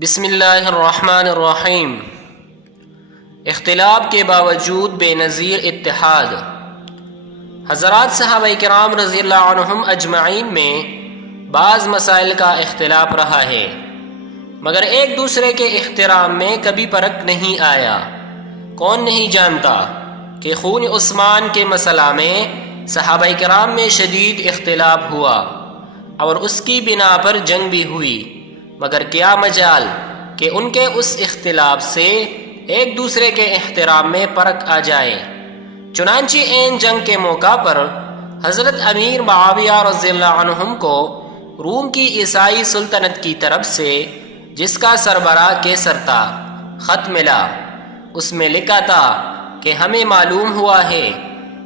بسم اللہ الرحمن الرحیم۔ اختلاف کے باوجود بے نظیر اتحاد۔ حضرات صحابہ کرام رضی اللہ عنہم اجمعین میں بعض مسائل کا اختلاف رہا ہے، مگر ایک دوسرے کے احترام میں کبھی فرق نہیں آیا۔ کون نہیں جانتا کہ خون عثمان کے مسئلہ میں صحابہ کرام میں شدید اختلاف ہوا اور اس کی بنا پر جنگ بھی ہوئی، مگر کیا مجال کہ ان کے اس اختلاف سے ایک دوسرے کے احترام میں فرق آ جائے۔ چنانچہ این جنگ کے موقع پر حضرت امیر معاویہ رضی اللہ عنہم کو روم کی عیسائی سلطنت کی طرف سے، جس کا سربراہ کیسر تھا، خط ملا۔ اس میں لکھا تھا کہ ہمیں معلوم ہوا ہے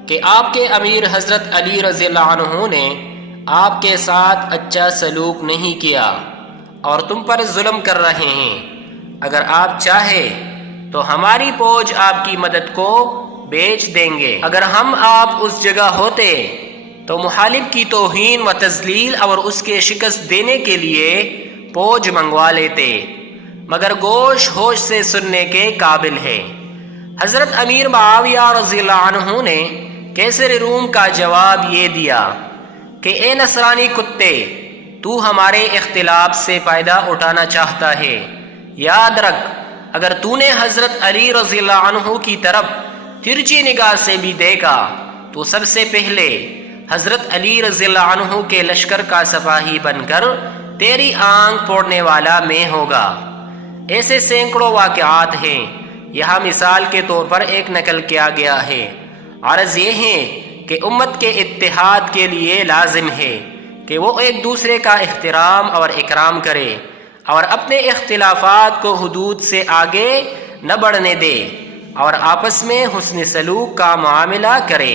کہ آپ کے امیر حضرت علی رضی اللہ عنہ نے آپ کے ساتھ اچھا سلوک نہیں کیا اور تم پر ظلم کر رہے ہیں۔ اگر آپ چاہے تو ہماری فوج آپ کی مدد کو بیچ دیں گے۔ اگر ہم آپ اس جگہ ہوتے تو محالف کی توہین و تذلیل اور اس کے شکست دینے کے لیے فوج منگوا لیتے، مگر گوش ہوش سے سننے کے قابل ہے۔ حضرت امیر معاویہ رضی اللہ عنہ نے کیسر روم کا جواب یہ دیا کہ اے نصرانی کتے، تو ہمارے اختلاف سے فائدہ اٹھانا چاہتا ہے۔ یاد رکھ، اگر تو نے حضرت علی رضی اللہ عنہ کی طرف ترچھی نگاہ سے بھی دیکھا تو سب سے پہلے حضرت علی رضی اللہ عنہ کے لشکر کا سپاہی بن کر تیری آنکھ پھوڑنے والا میں ہوگا۔ ایسے سینکڑوں واقعات ہیں، یہاں مثال کے طور پر ایک نقل کیا گیا ہے۔ عرض یہ ہے کہ امت کے اتحاد کے لیے لازم ہے کہ وہ ایک دوسرے کا احترام اور اکرام کرے اور اپنے اختلافات کو حدود سے آگے نہ بڑھنے دے اور آپس میں حسن سلوک کا معاملہ کرے۔